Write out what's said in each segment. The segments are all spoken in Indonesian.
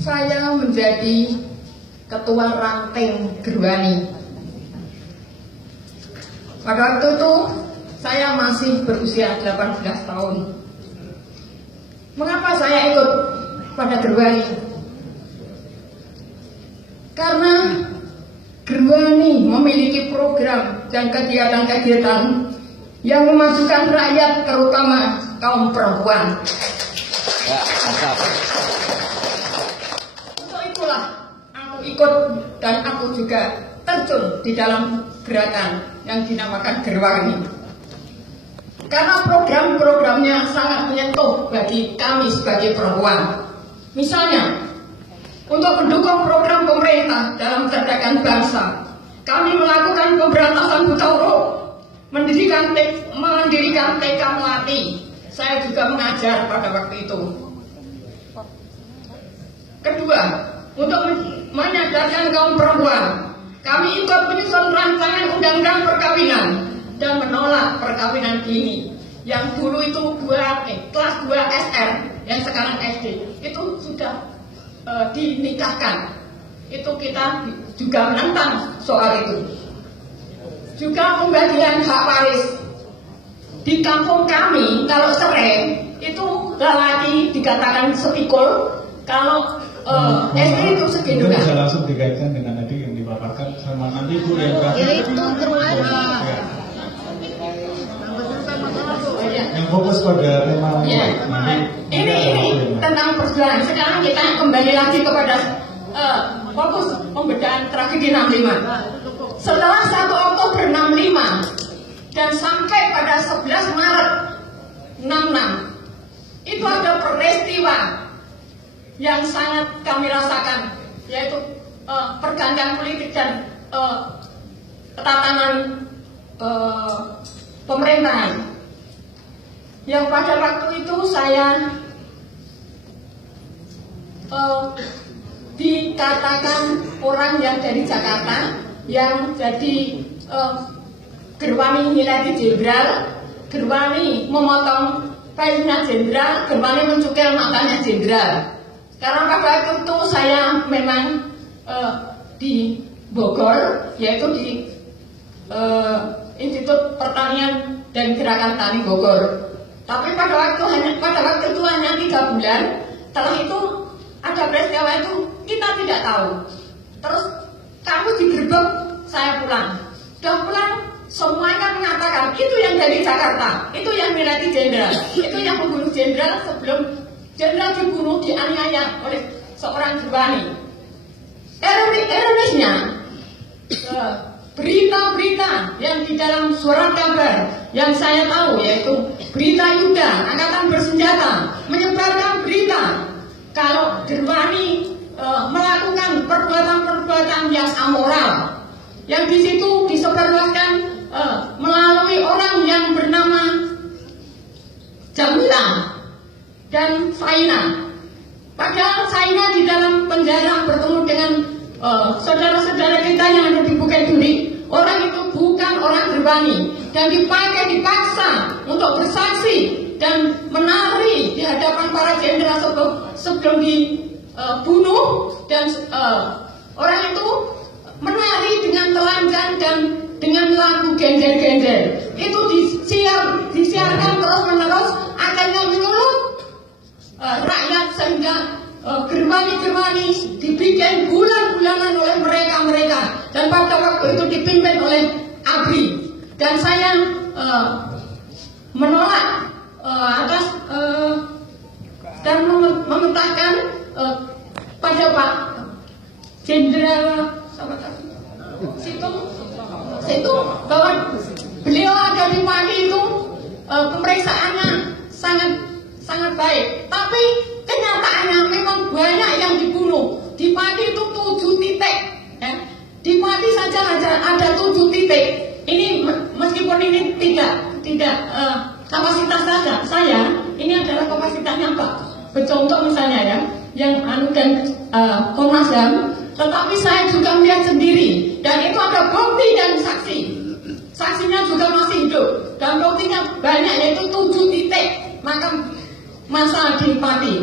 saya menjadi ketua ranting Gerwani. Pada waktu itu saya masih berusia 18 tahun. Mengapa saya ikut pada Gerwani? Karena Gerwani memiliki program dan kegiatan-kegiatan yang memajukan rakyat, terutama kaum perempuan. Ya, mantap. Untuk itulah aku ikut dan aku juga terjun di dalam gerakan yang dinamakan Gerwani. Karena program-programnya sangat menyentuh bagi kami sebagai perempuan. Misalnya, untuk mendukung program pemerintah dalam mencerdaskan bangsa, kami melakukan pemberantasan buta huruf, mendirikan TK Melati. Saya juga mengajar pada waktu itu. Kedua, untuk menyadarkan kaum perempuan, kami ikut menyusun rancangan undang-undang perkawinan dan menolak perkawinan dini. Yang dulu itu kelas 2 SR, yang sekarang SD, itu sudah dinikahkan. Itu kita juga menentang soal itu. Juga pembagian hak waris. Di kampung kami, kalau cerai itu lelaki dikatakan sepikul, kalau SD itu segitu kan. Bisa langsung dikaitkan dengan tadi yang dipaparkan sama nanti Bu yang terakhir. Itu Gerwani. Yang fokus pada tema ini tentang perjuangan. Sekarang kita kembali lagi kepada fokus pembedaan tragedi 65. Setelah 1 Oktober 65 dan sampai pada 11 Maret 66, itu ada peristiwa yang sangat kami rasakan, yaitu pergantian politik dan tatanan pemerintahan. Yang pada waktu itu saya dikatakan orang yang dari Jakarta, yang jadi Gerwani Miladi Jenderal, Gerwani memotong payungnya Jenderal, Gerwani mencukil matanya Jenderal. Karena pada waktu itu saya memang di Bogor, yaitu di Institut Pertanian dan Gerakan Tani Bogor. Tapi pada waktu itu hanya 3 bulan. Setelah itu ada peristiwa itu kita tidak tahu. Terus kamu digerebek, saya pulang. Sudah pulang, semuanya mengatakan itu yang dari Jakarta, itu yang Miladi Jenderal, itu yang membunuh Jenderal sebelum Jenderal dibunuh, dianiaya oleh seorang Gerwani. Ironisnya, berita-berita yang di dalam surat kabar yang saya tahu, yaitu berita Yuda Angkatan Bersenjata menyebarkan berita kalau Gerwani melakukan perbuatan-perbuatan yang amoral, yang di situ disebarluaskan melalui orang yang bernama Jamila dan Saina. Padahal Saina di dalam penjara bertemu dengan saudara-saudara kita yang ada di Bukit Duri. Orang itu bukan orang Gerwani dan dipaksa untuk bersaksi dan menari di hadapan para jenderal sebelum dibunuh, dan orang itu menari dengan telanjang dan dengan lagu genjer-genjer. Itu disiarkan terus-menerus, akhirnya menyulut rakyat sehingga Gerwani dibikin bulan-bulanan oleh mereka, dan pada waktu itu dipimpin oleh ABRI. Dan saya menolak atas dan mementahkan pada Pak Jenderal situ bahwa beliau ada di Pati itu pemeriksaannya sangat baik, tapi kenyataannya memang banyak yang dibunuh. Di Pati itu 7 titik, ya. Di Pati saja ada 7 titik. Ini meskipun ini tidak kapasitas saya, ini adalah kapasitasnya Pak Becontok misalnya, ya, yang dan Komnas HAM. Tetapi saya juga melihat sendiri, dan itu ada bukti dan saksi. Saksinya juga masih hidup, dan buktinya banyak, yaitu 7 titik makam massa di Pati.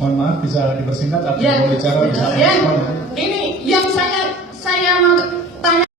Mohon maaf bisa dipersingkat atau Ya, mau bicara bisa ya. respon. Ini yang saya mau tanya.